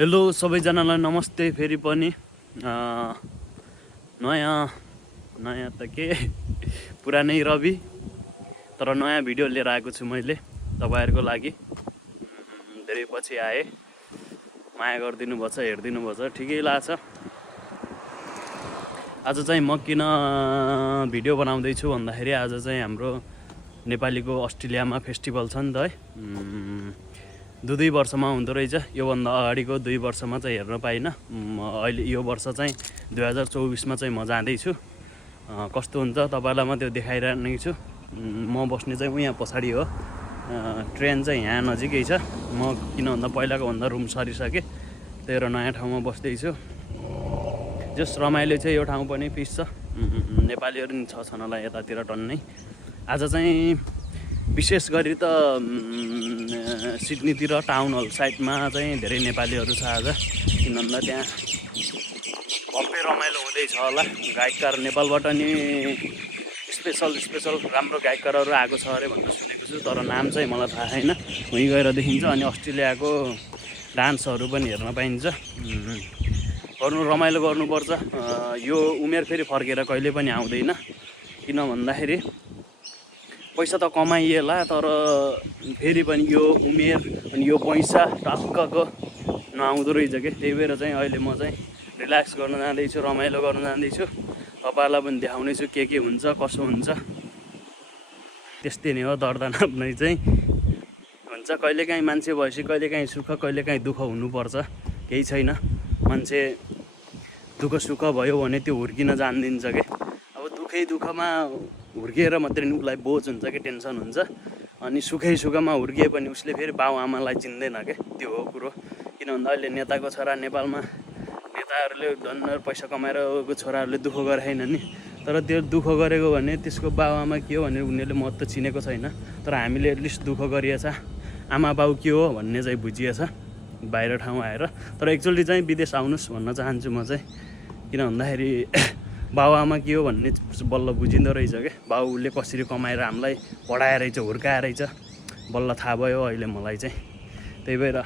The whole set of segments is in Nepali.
हेलो सबैजनालाई नमस्ते फेरि पनि नयाँ त के पुरानै रवि तर नयाँ भिडियो लिएर आएको छु मैले तपाईहरुको लागि। धेरै पछि आए, माया गरिदिनु भछ, हेरिदिनु भछ, ठिकै लाग्छ। आज चाहिँ म किन भिडियो बनाउँदै छु भन्दाखेरि आज चाहिँ हाम्रो नेपालीको अस्ट्रेलियामा फेस्टिभल छ नि त है। 2 वर्षमा हुँदो रहेछ। योभन्दा अगाडिको 2 वर्षमा चाहिँ हेर्न पाइनँ। अहिले यो वर्ष चाहिँ 2024 मा चाहिँ म जाँदैछु। कस्तो हुन्छ तपाईहरुलाई म त्यो देखाइरहने छु। म बस्ने चाहिँ यहाँ पछाडि हो। ट्रेन चाहिँ यहाँ नजिकै छ। म किन भन्दा पहिलाको भन्दा रुम सरिसके, त्यही भएर नयाँ ठाउँमा बस्दैछु। जस रमाइलो चाहिँ यो ठाउँ पनि पिस छ। नेपालीहरु नि छ छनलाई यतातिर टन्नै। आज चाहिँ विशेष गरी त सिडनीतिर टाउन हल साइडमा चाहिँ धेरै नेपालीहरु छ आज। किन भन्दा त्यहाँ भव्य रमाइलो हुँदैछ होला। गायककार नेपालबाट नि स्पेशल राम्रो गायककारहरु आएको छ अरे भनेर सुनेको छु, तर नाम चाहिँ मलाई थाहा छैन। उही गएर देखिन्छ। अनि अस्ट्रेलियाको डान्सहरु पनि हेर्न पाइन्छ। रमाइलो गर्नुपर्छ। यो उमेर फेरि फर्केर कहिले पनि आउँदैन। किन भन्दाखेरि पैसा त कमाइएला, तर फेरि पनि यो उमेर अनि यो पैसा टक्कको नआउँदो रहेछ के। त्यही भएर चाहिँ अहिले म चाहिँ रिल्याक्स गर्न जाँदैछु, रमाइलो गर्न जाँदैछु। तपाईहरुलाई पनि देखाउने छु के हुन्छ, कसो हुन्छ। त्यस्तै नै हो, दर्दना नै चाहिँ हुन्छ। कहिलेकाहीँ मान्छे भएपछि कहिलेकाहीँ सुख, कहिलेकाहीँ दुःख हुनुपर्छ। केही छैन। मान्छे दुःख सुख भयो भने त्यो हुर्किन जान्दिन्छ के। अब दुःखमा हुर्किएर मात्रै नि उसलाई बोझ हुन्छ कि टेन्सन हुन्छ। अनि सुखमा हुर्किए पनि उसले फेरि बाउ आमालाई चिन्दैन के। त्यो हो कुरो। किन भन्दा अहिले नेताको छोरा नेपालमा नेताहरूले धन पैसा कमाएर छोराहरूले दुःख गरे छैन नि। तर त्यो दुःख गरेको भने त्यसको बाउ आमा के हो भनेर उनीहरूले महत्त्व चिनेको छैन। तर हामीले एटलिस्ट दुःख गरिएछ, आमा बाउ के हो भन्ने चाहिँ बुझिएछ बाहिर ठाउँ आएर। तर एकचोटि चाहिँ विदेश आउनुस् भन्न चाहन्छु म चाहिँ। किन भन्दाखेरि बाउ आमा के हो भन्ने बल्ल बुझिँदो रहेछ के। बाउले कसरी कमाएर हामीलाई पढाएर रहेछ, हुर्काएर रहेछ, बल्ल थाहा भयो अहिले मलाई चाहिँ। त्यही भएर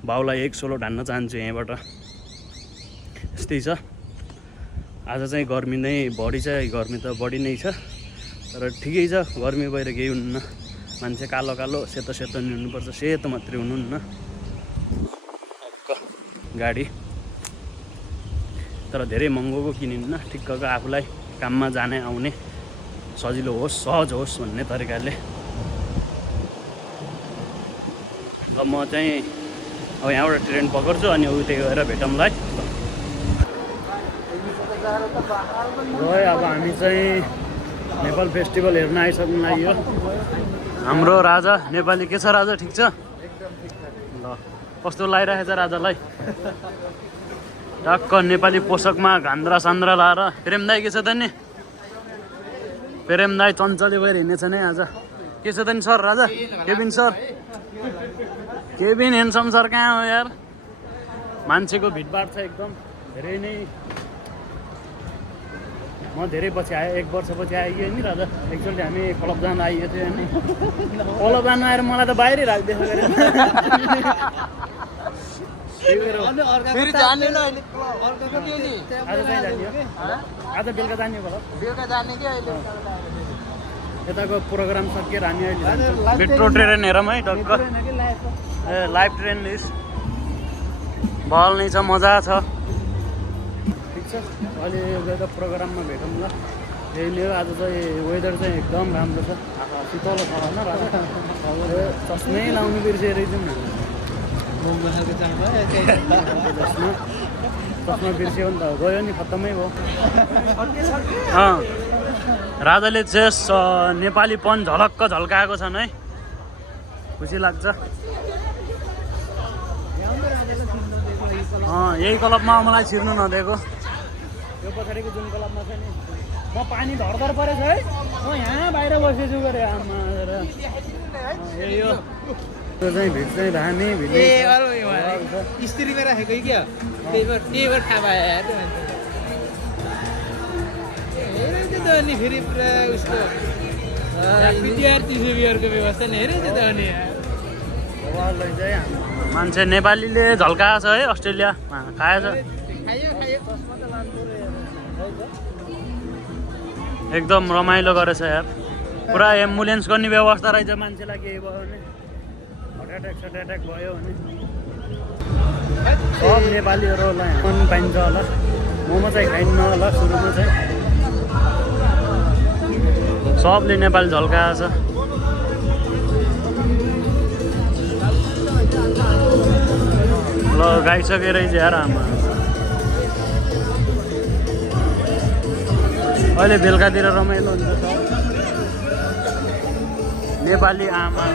बाउलाई एक सोलो ढान्न चाहन्छु यहीँबाट। यस्तै छ। आज चाहिँ गर्मी नै बढी छ। गर्मी त बढी नै छ, तर ठिकै छ। गर्मी भएर केही हुन्न। मान्छे कालो सेतो नि हुनुपर्छ, सेतो मात्रै हुनुहुन्न। गाडी तर धेरै महँगोको किनिन्न, ठिक्कको आफूलाई काममा जाने आउने सजिलो होस्, सहज होस् भन्ने तरिकाले। र म चाहिँ अब यहाँबाट ट्रेन पकड्छु अनि उतै गएर भेटौँला है। अब हामी चाहिँ नेपाल फेस्टिभल हेर्न आइसक्नु लाग्यो। हाम्रो राजा नेपाली के छ राजा, ठिक छ? ल कस्तो लागिरहेछ राजालाई? टक्क नेपाली पोसाकमा घान्द्रा सान्द्रा लाएर। प्रेम दाई के छ त नि? प्रेम दाई चञ्चले भएर हिँडेछ नै आज। के छ त नि सर राजा? Cabin sir, cabin handsome sir कहाँ हो यार? मान्छेको भिडभाड छ एकदम धेरै नै। म धेरै पछि आएँ, 1 वर्ष पछि आइयो नि राजा। एकचोटि हामी क्लब जान आइएको थियो नि। क्लब जान आएर मलाई त बाहिरै राखिदिएको गरे। फेरि जाने न अहिले अर्को के नि आज चाहिँ जाने हो। आज बेलुका जाने होला। बेलुका जाने कि अहिले यताको प्रोग्राम सकिएर हामी अहिले जान्छौँ। मेट्रो ट्रेन हेरौँ है टक्क। ए लाइभ ट्रेन लिस बल नै छ, मजा छ। ठिक छ, अहिले एउटा प्रोग्राममा भेटौँ ल। यही नै हो। आज चाहिँ वेदर चाहिँ एकदम राम्रो छ। शीतल छ होइन राजा? चस्मै लाउनु बिर्सेर रहेछौँ। चस्मा बिर्स्यो नि त, गयो नि, खत्तमै भयो। राजाले चाहिँ नेपालीपन झलक्क झल्काएको छन् है। खुसी लाग्छ। यही क्लबमा मलाई छिर्नु नदिएको। यो पछाडिको जुन क्लबमा छ नि, म पानी धरधर परेछ है। म यहाँ बाहिर बसेछु गरे आमा। यही हो। त्यो चाहिँ भिड चाहिँ धामी भिड। स्त्रीमा राखेको क्या, त्यही भएर थाहा भयो यार। हेरेछ त अनि फेरि पुरा उसको विद्यार्थी सुविधाहरूको व्यवस्था नि हेरेछ त अनि यार। चाहिँ मान्छे नेपालीले झल्काएको छ है अस्ट्रेलिया खाएछ एकदम रमाइलो गरेछ यार पुरा एम्बुलेन्स गर्ने व्यवस्था रहेछ मान्छेलाई केही भयो भने अट्याक भयो भने सब नेपालीहरूलाई पनि पाइन्छ होला मोमो चाहिँ खाइन्न होला सुरुमा चाहिँ सबले नेपाली झल्काएको छ ल गाइसके रहेछ यार आमा अहिले बेलुकातिर रमाइलो हुन्छ नेपाली आमा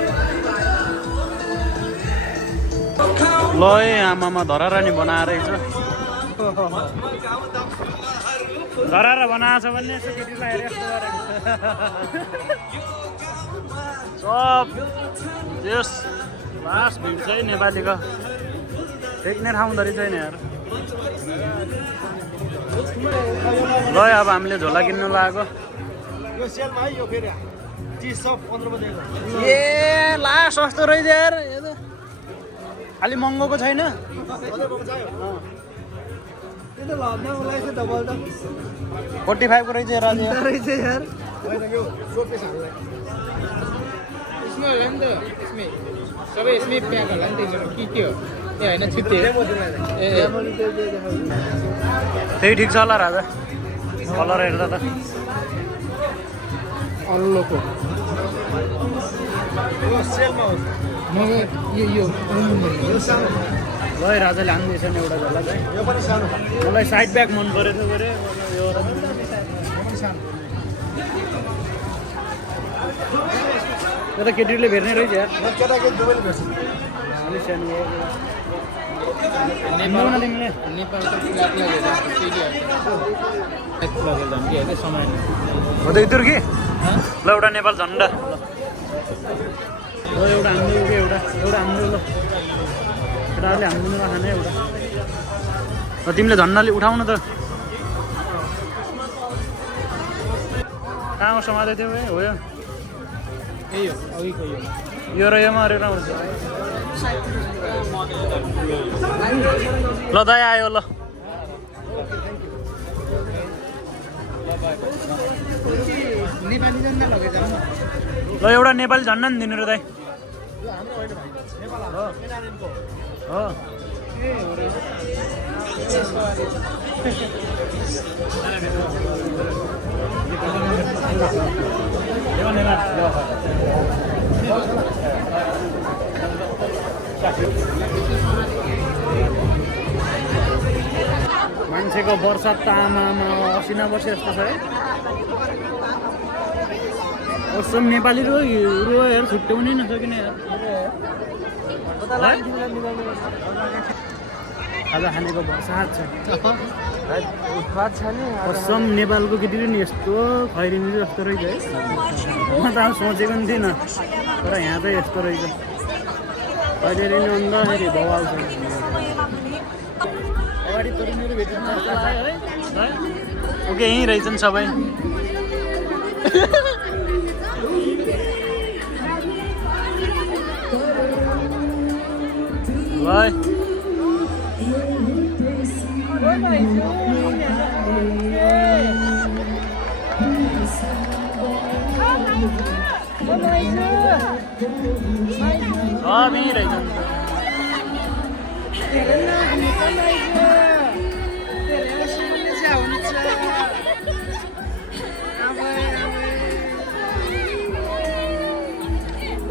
ल है आमामा धरारानी बनाएर रहेछ धरारा बनाएको छ भने यसो केटीलाई हेरेर यस्तो गरेर सब त्यस लास्ट भिड चाहिँ नेपालीको देख्ने ठाउँ धरि छैन यार ल अब हामीले झोला किन्नु लागेको ए ला सस्तो रहेछ यार खालि महँगोको छैन 45 को रहेछ यार सबै यसमै प्याक होला नि त्यसो के के हो ए हैन छुट्टे त्यही ठिक छ होला राजा कलर हेर्दा त अल्लोको सेलमा हो यो सानो ल राजाले हान्दैछ नि एउटा झोला चाहिँ यो पनि सानो मलाई साइड ब्याग मन परेछ गरे यो पनि सानो त्यो त केटीले भेट्ने रहेछ यार केटाकेटी दुवैले भेट्छ अलिक सानो नेपालको फ्ल्यागलाई हेर्दा के समय हो त इतुर कि ल एउटा नेपाल झन्डा ल एउटा हाम्रो एउटा हाम्रो ल केटाहरूले हाम्रो नखाने एउटा ल तिमीले झन्डाले उठाउनु त कहाँमा समाते थियो हो यो यही हो अघिको यो र योमा अरेर हुन्छ ल दाइ आयो ल नेपाली झन्डा लगेछ ल एउटा नेपाली झन्डा नि दिनु र दाइ हो मान्छेको वर्षा त आमामा असिना वर्ष जस्तो छ है सब नेपाली हेर छुट्याउनै नसकिने खाजा खानेको साथ छ कसम नेपालको केटीले नि यस्तो खैरिनी जस्तो रहेछ है म त अब सोचेको पनि थिइनँ तर यहाँ चाहिँ यस्तो रहेछ अहिले अन्दाखेरि भाउ आउँछ अगाडि तरुनीहरू भेटिन्छ है ओके यहीँ रहेछन् सबै Bye.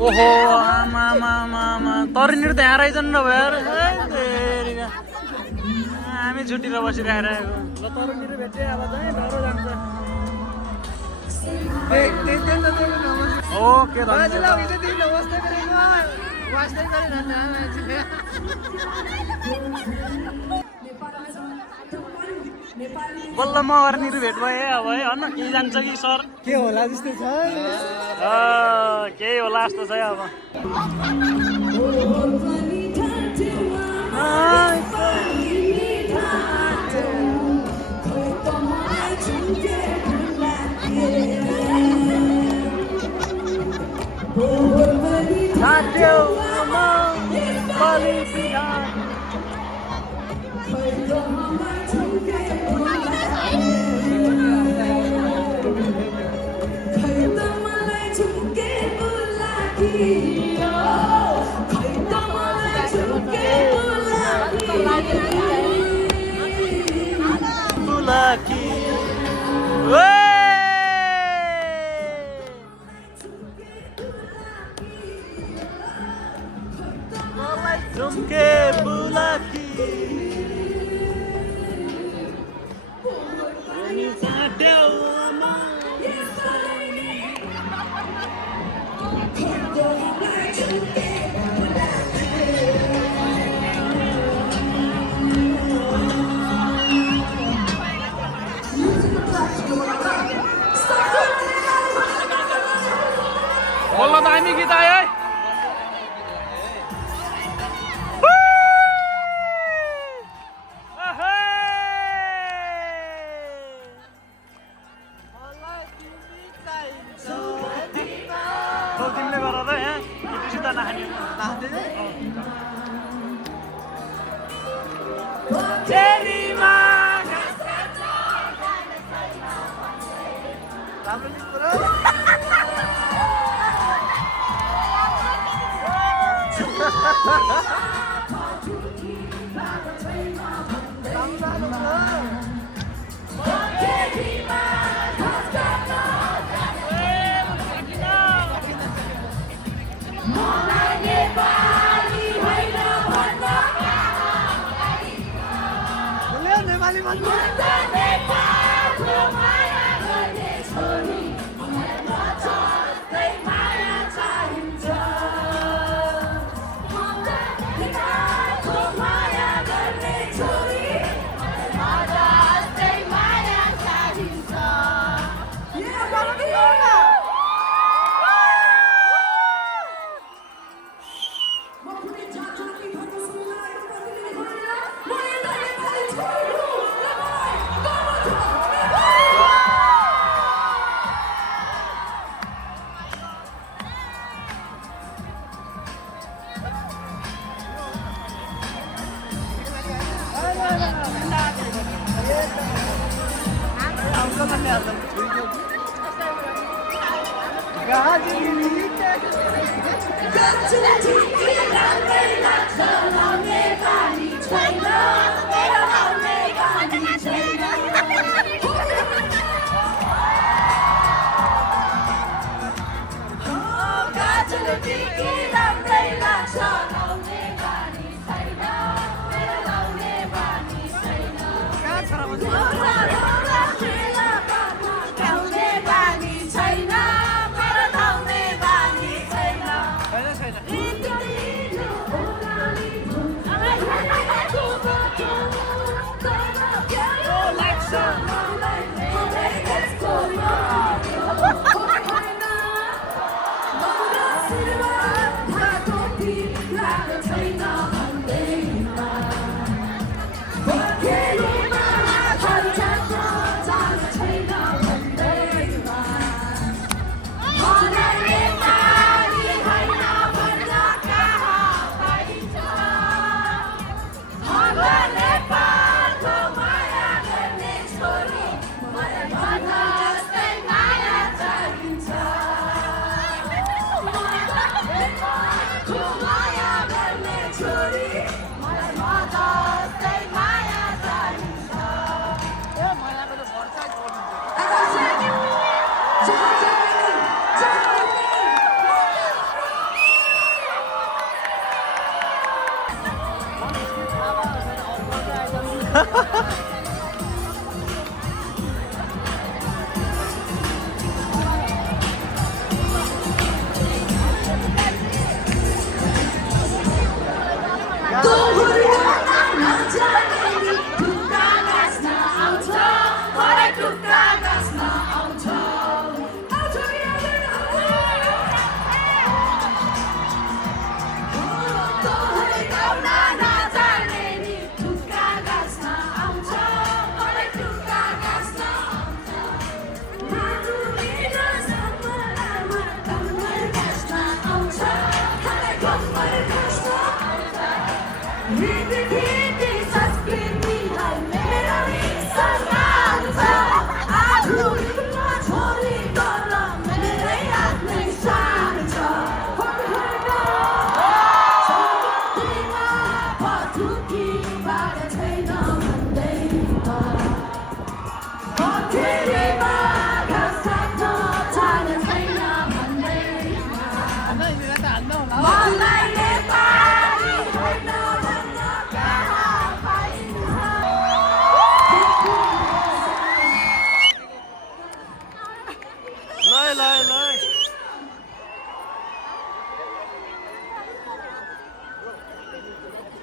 ओहो आमा तरुनीहरू त यहाँ रहेछन् र यार हामी छुट्टिएर बसिरहेको ल तरुनीहरू भेट्यो अब चाहिँ डरो जान्छ ओके बल्ल म अर्नीहरू भेट भए अब है होइन केही जान्छ कि सर के होला जस्तो छ केही होला जस्तो छ अब Bali चेरीमा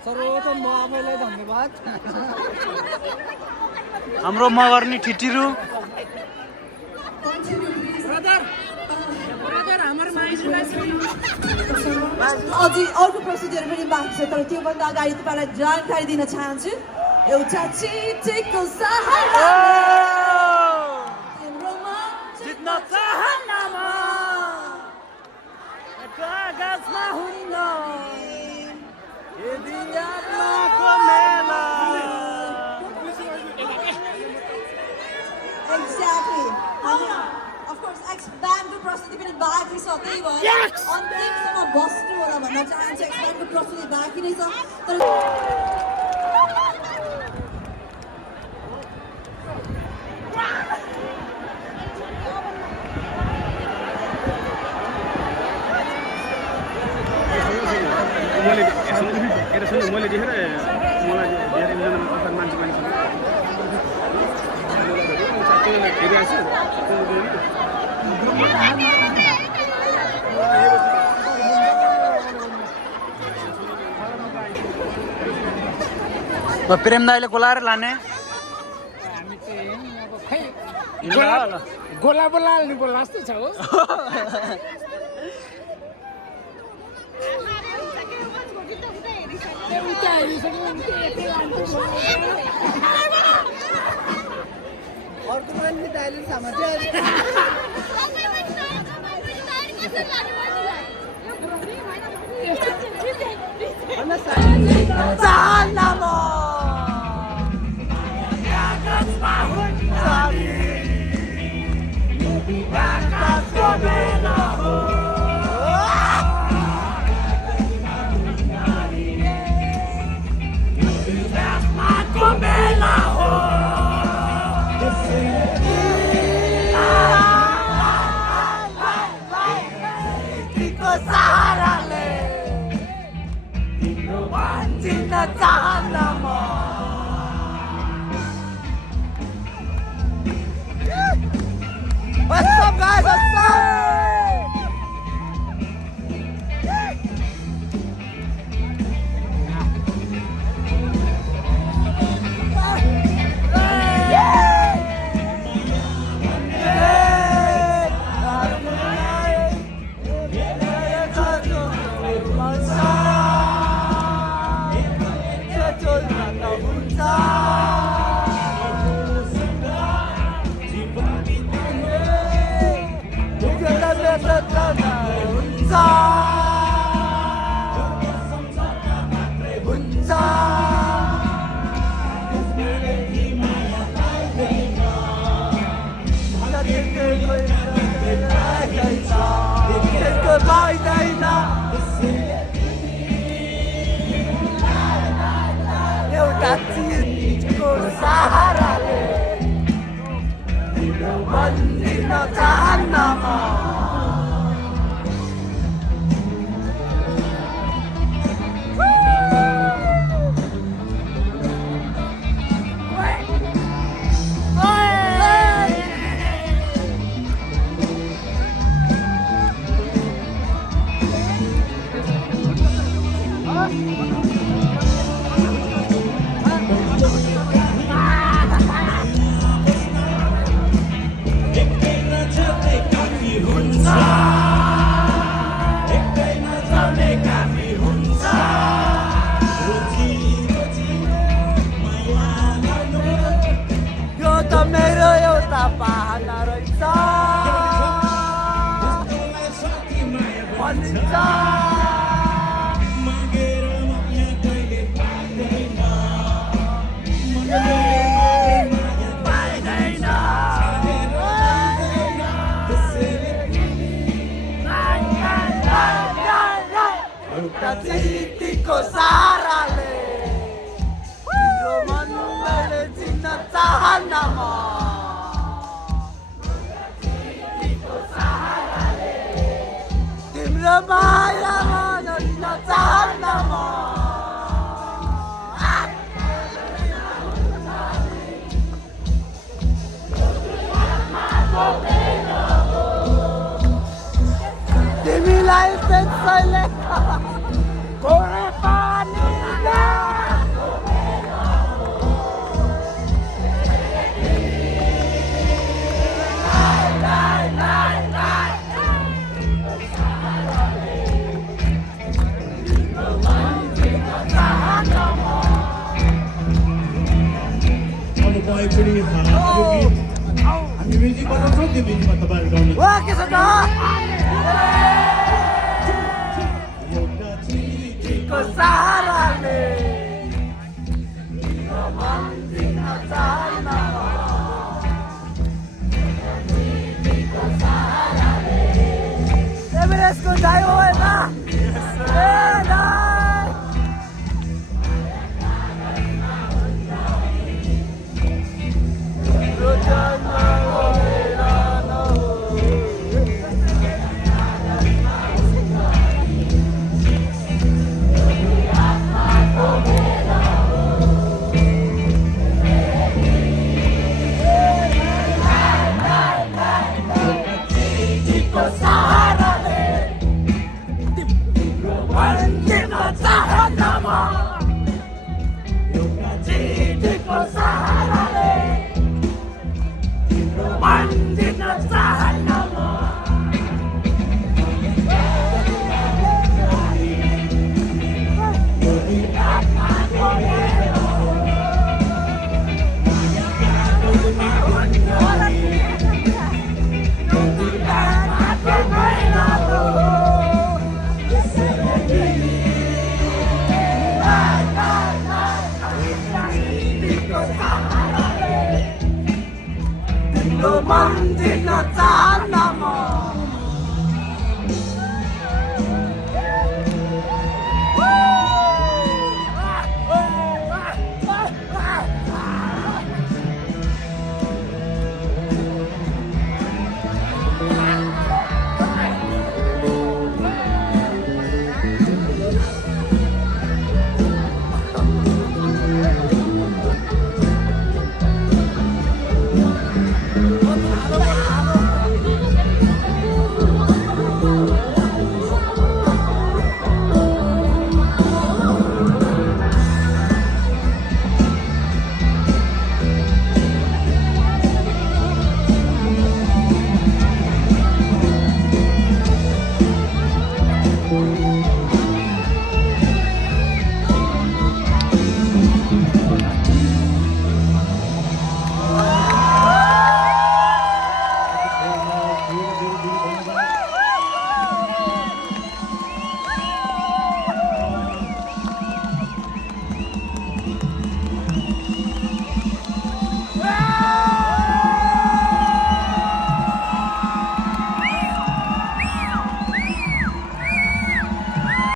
सर्वप्रथम म आफैलाई धन्यवाद। हाम्रो मगर्नी ठिटिरु अझै अर्को प्रोसिजर पनि बाँकी छ, तर त्योभन्दा अगाडि तपाईँलाई जानकारी दिन चाहन्छु। एउटा चिठीको सहारा तिम्रोमा जित्न चाहनामा कागजमा हुन्न यदि आत्माको मेला त्यही भएर अन्तिमसम्म बस्नु होला भन्न चाहन्छु एक्सपान्डको प्रस्तुति बाँकी नै छ तर मैले देखेर मलाई धेरै मान्छे प्रेम दाइले कोलाएर लाने गोला बोलाल्ने बोला जस्तो छ हो अर्को मान्छे दाइले समात्यो What's up, guys? What's up? हामी म्युजिक बनाउँछौँ त्यो म्युजिकमा तपाईँहरू गाउनु